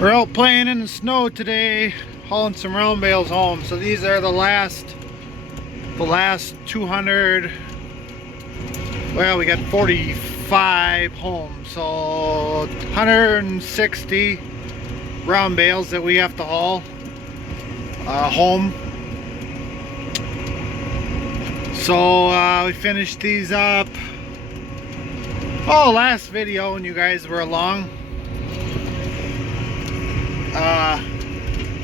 We're out playing in the snow today, hauling some round bales home. So these are the last 200. Well, we got 45 home, so 160 round bales that we have to haul home. So we finished these up. Oh, last video when you guys were along.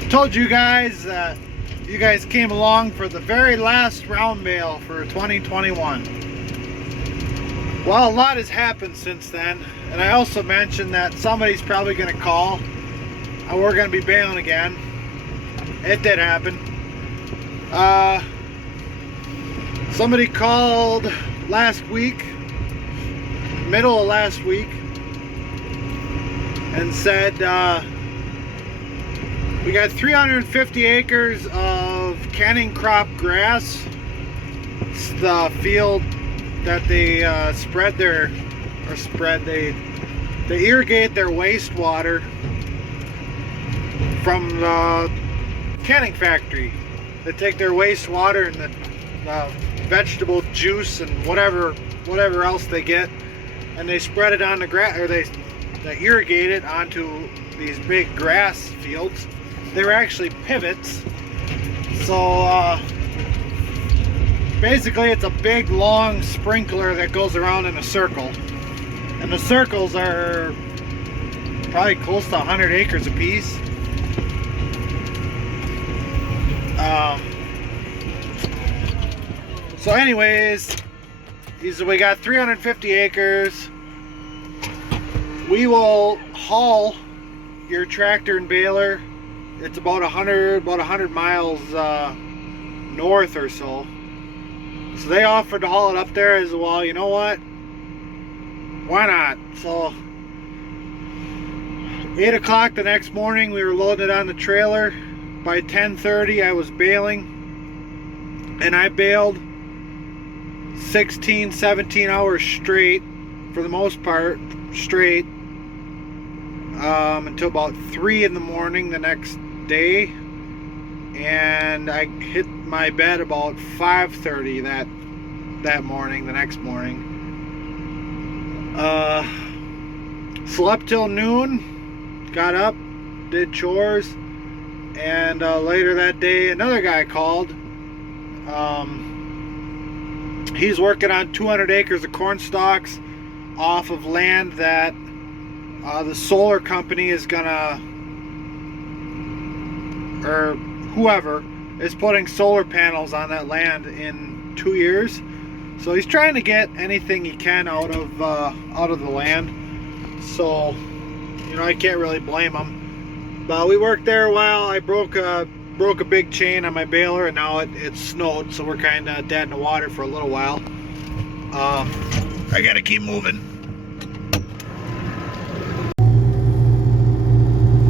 Told you guys that you guys came along for the very last round bale for 2021. Well, a lot has happened since then, and I also mentioned that somebody's probably going to call and we're going to be baling again. It did happen. Somebody called last week, middle of last week, and said we got 350 acres of canning crop grass. It's the field that they they irrigate their wastewater from the canning factory. They take their wastewater and the vegetable juice and whatever else they get, and they spread it on the grass, or they irrigate it onto these big grass fields. They were actually pivots. So basically it's a big long sprinkler that goes around in a circle, and the circles are probably close to 100 acres apiece. So anyways, we got 350 acres. We will haul your tractor and baler. It's about 100 miles north or so. So they offered to haul it up there as well. You know what? Why not? So 8 o'clock the next morning, we were loading it on the trailer. By 10:30, I was baling, and I baled 16, 17 hours straight, for the most part, straight, until about 3 in the morning the next day, and I hit my bed about 5:30 that morning, the next morning. Slept till noon, got up, did chores, and later that day another guy called. He's working on 200 acres of corn stalks off of land that the solar company is gonna, or whoever is putting solar panels on that land in 2 years. So he's trying to get anything he can out of the land. So, you know, I can't really blame him. But we worked there a while. I broke a big chain on my baler, and now it snowed, so we're kind of dead in the water for a little while. I gotta keep moving.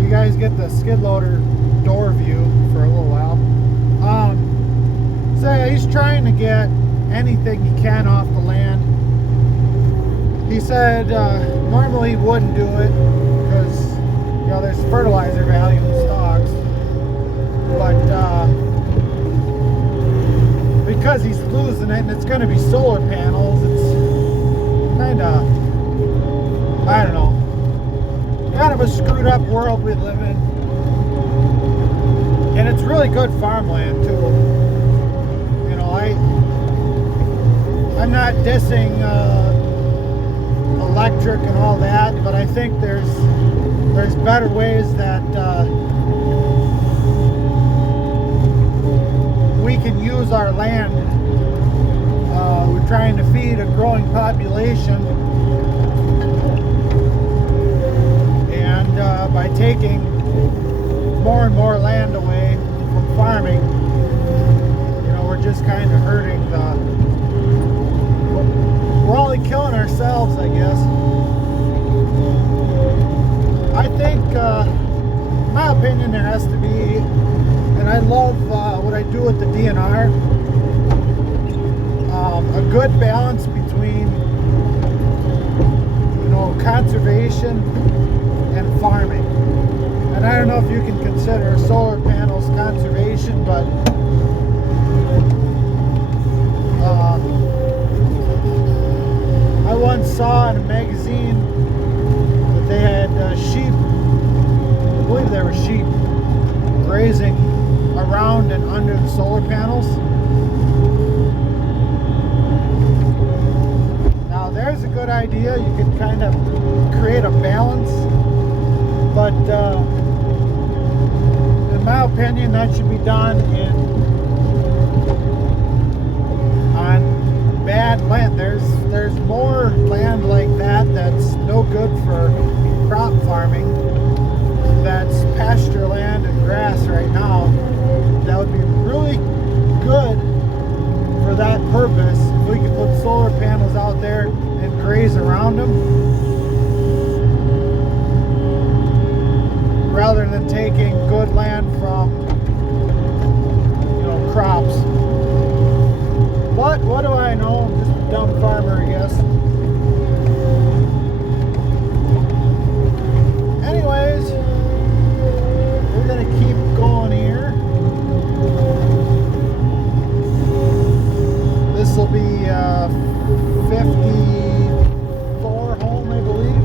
You guys get the skid loader door view for a little while. So yeah, he's trying to get anything he can off the land. He said normally he wouldn't do it because, you know, there's fertilizer value in stocks, but because he's losing it and it's going to be solar panels, it's kind of, I don't know, kind of a screwed up world we live in. And it's really good farmland too. You know, I'm not dissing electric and all that, but I think there's better ways that we can use our land. We're trying to feed a growing population, and by taking more and more land away from farming, you know, we're just kind of hurting we're only killing ourselves, I guess. I think, in my opinion, there has to be, and I love what I do with the DNR, a good balance between, you know, conservation and farming. And I don't know if you can consider solar panels conservation, but I once saw in a magazine that they had sheep, I believe they were sheep, grazing around and under the solar panels. Now there's a good idea. You could kind of create a balance, but in my opinion, that should be done on bad land. There's more land like that that's no good for crop farming. That's pasture land and grass right now. That would be really good for that purpose. If we could put solar panels out there and graze around them, rather than taking good land from, crops. But what do I know? I'm just a dumb farmer, I guess. Anyways, we're gonna keep going here. This will be 54 home, I believe.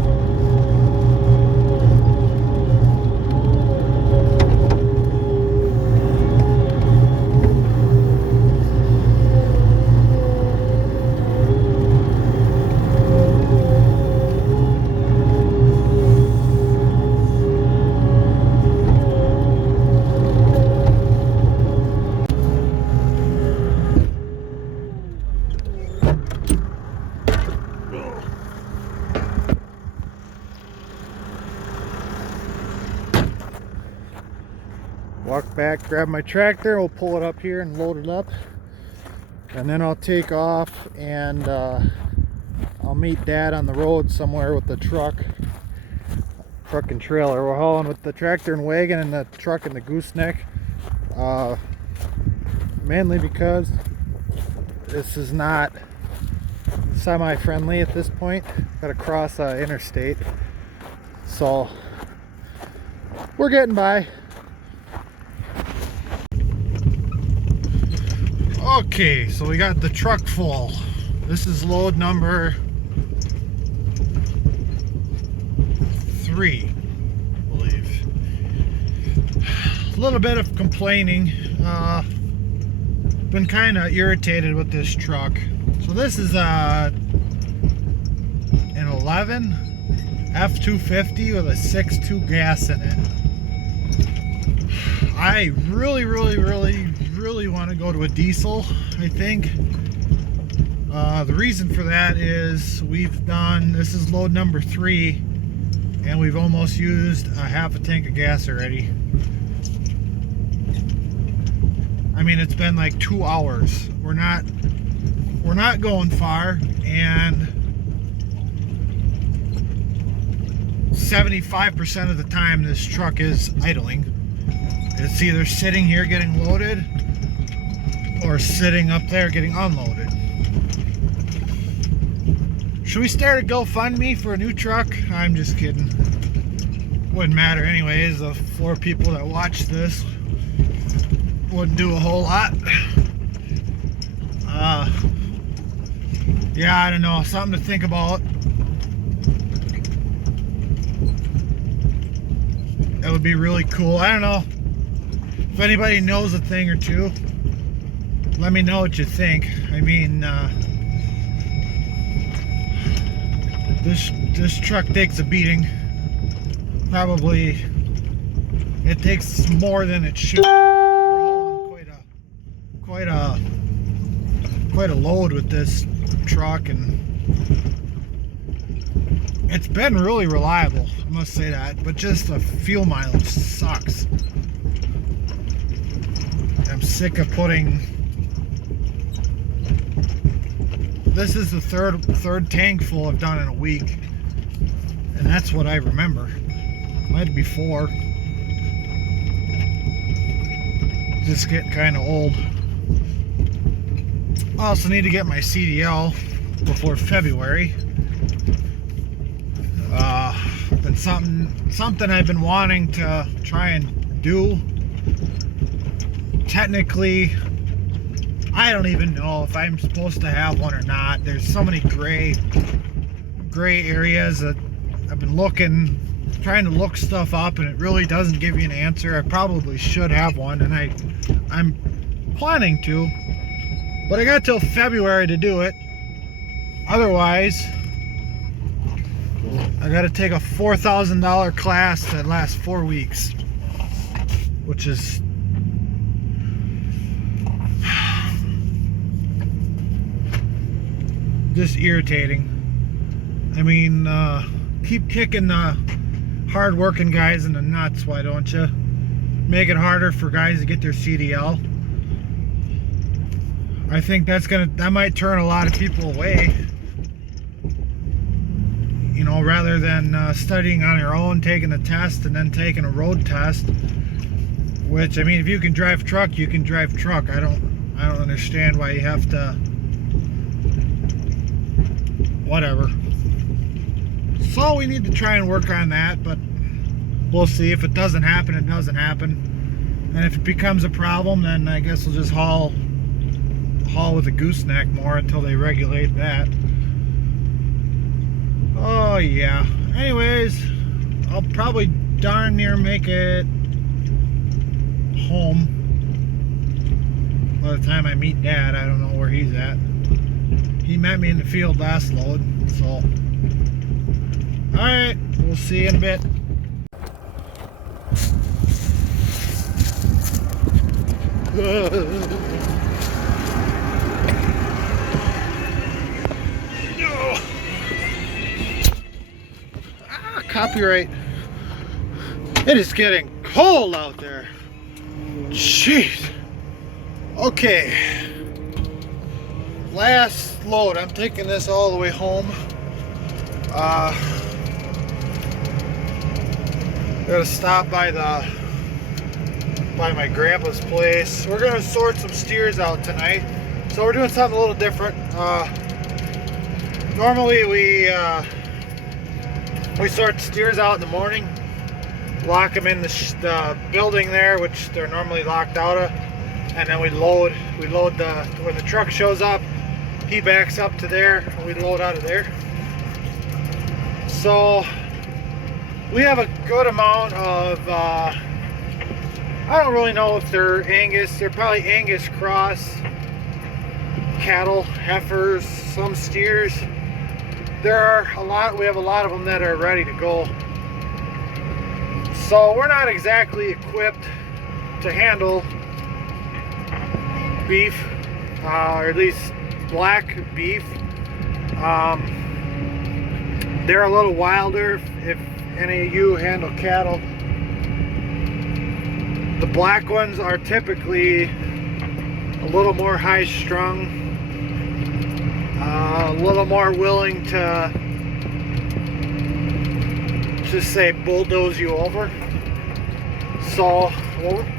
Walk back, grab my tractor, we'll pull it up here and load it up, and then I'll take off and I'll meet Dad on the road somewhere with the truck and trailer. We're hauling with the tractor and wagon and the truck and the gooseneck, mainly because this is not semi-friendly at this point. Gotta cross interstate, so we're getting by. Okay, so we got the truck full. This is load number 3, I believe. A little bit of complaining. Been kind of irritated with this truck. So this is an 11 F250 with a 6.2 gas in it. I really want to go to a diesel, I think. The reason for that is this is load number 3, and we've almost used a half a tank of gas already. I mean, it's been like 2 hours. We're not going far, and 75% of the time this truck is idling. It's either sitting here getting loaded or sitting up there getting unloaded. Should we start a GoFundMe for a new truck? I'm just kidding. Wouldn't matter anyways. The 4 people that watch this wouldn't do a whole lot. Yeah, I don't know. Something to think about. That would be really cool. I don't know. If anybody knows a thing or two, let me know what you think. I mean, this truck takes a beating. Probably it takes more than it should. We're hauling quite a load with this truck, and it's been really reliable, I must say that, but just the fuel mileage sucks. I'm sick of putting, this is the third tank full I've done in a week, and that's what I remember. Might be 4. Just getting kind of old. I also need to get my CDL before February. been something I've been wanting to try and do. Technically, I don't even know if I'm supposed to have one or not. There's so many gray areas that I've been trying to look stuff up, and it really doesn't give you an answer. I probably should have one, and I'm planning to, but I got till February to do it. Otherwise, I got to take a $4,000 class that lasts 4 weeks, which is just irritating. I mean, keep kicking the hard-working guys in the nuts, why don't you? Make it harder for guys to get their CDL. I think that might turn a lot of people away. You know, rather than studying on your own, taking the test, and then taking a road test. Which, I mean, if you can drive truck, you can drive truck. I don't understand why you have to. Whatever. So we need to try and work on that, but we'll see. If it doesn't happen, it doesn't happen. And if it becomes a problem, then I guess we'll just haul with a gooseneck more until they regulate that. Oh yeah. Anyways, I'll probably darn near make it home by the time I meet Dad. I don't know where he's at. He met me in the field last load, so alright, we'll see you in a bit. Copyright. It is getting cold out there. Jeez. Okay. Last load. I'm taking this all the way home. Gotta stop by my grandpa's place. We're gonna sort some steers out tonight. So we're doing something a little different. Normally we sort steers out in the morning, lock them in the building there, which they're normally locked out of, and then we load when the truck shows up, he backs up to there, and we load out of there. So we have a good amount of, I don't really know if they're Angus, they're probably Angus cross cattle, heifers, some steers. We have a lot of them that are ready to go. So we're not exactly equipped to handle beef, or at least black beef. They're a little wilder if any of you handle cattle. The black ones are typically a little more high strung, a little more willing to just say bulldoze you over. So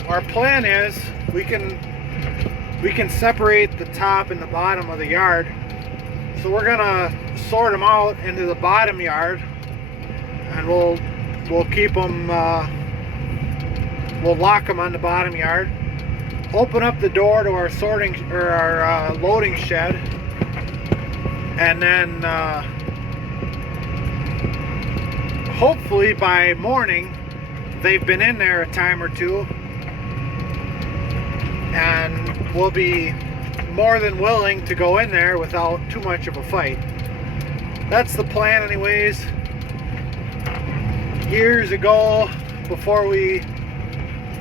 our plan is we can separate the top and the bottom of the yard. So we're gonna sort them out into the bottom yard, and we'll keep them. We'll lock them on the bottom yard. Open up the door to our sorting or our loading shed, and then hopefully by morning they've been in there a time or two, and we'll be more than willing to go in there without too much of a fight. That's the plan anyways. Years ago, before we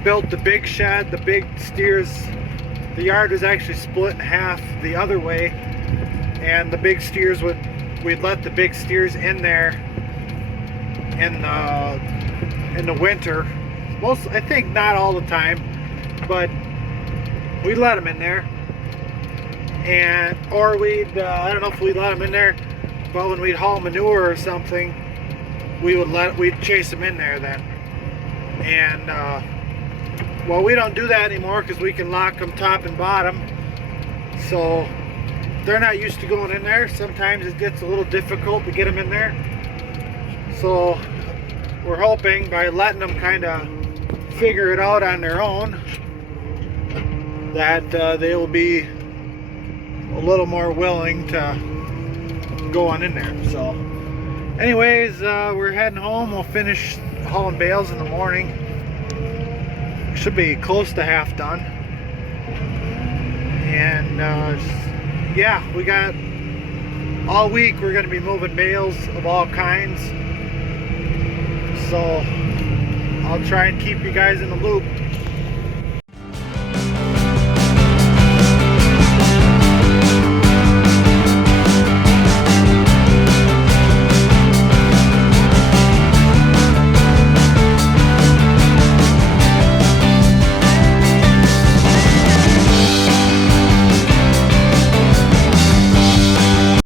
built the big shed, the big steers, the yard was actually split in half the other way, and the big steers we'd let the big steers in there in the winter. I think not all the time, but we'd let them in there. Or we'd, I don't know if we'd let them in there, but when we'd haul manure or something, we'd chase them in there then. And well, we don't do that anymore because we can lock them top and bottom, so they're not used to going in there. Sometimes it gets a little difficult to get them in there. So we're hoping by letting them kind of figure it out on their own that they will be a little more willing to go on in there. So anyways, we're heading home. We'll finish hauling bales in the morning. Should be close to half done. And yeah, we got all week we're going to be moving bales of all kinds. So I'll try and keep you guys in the loop.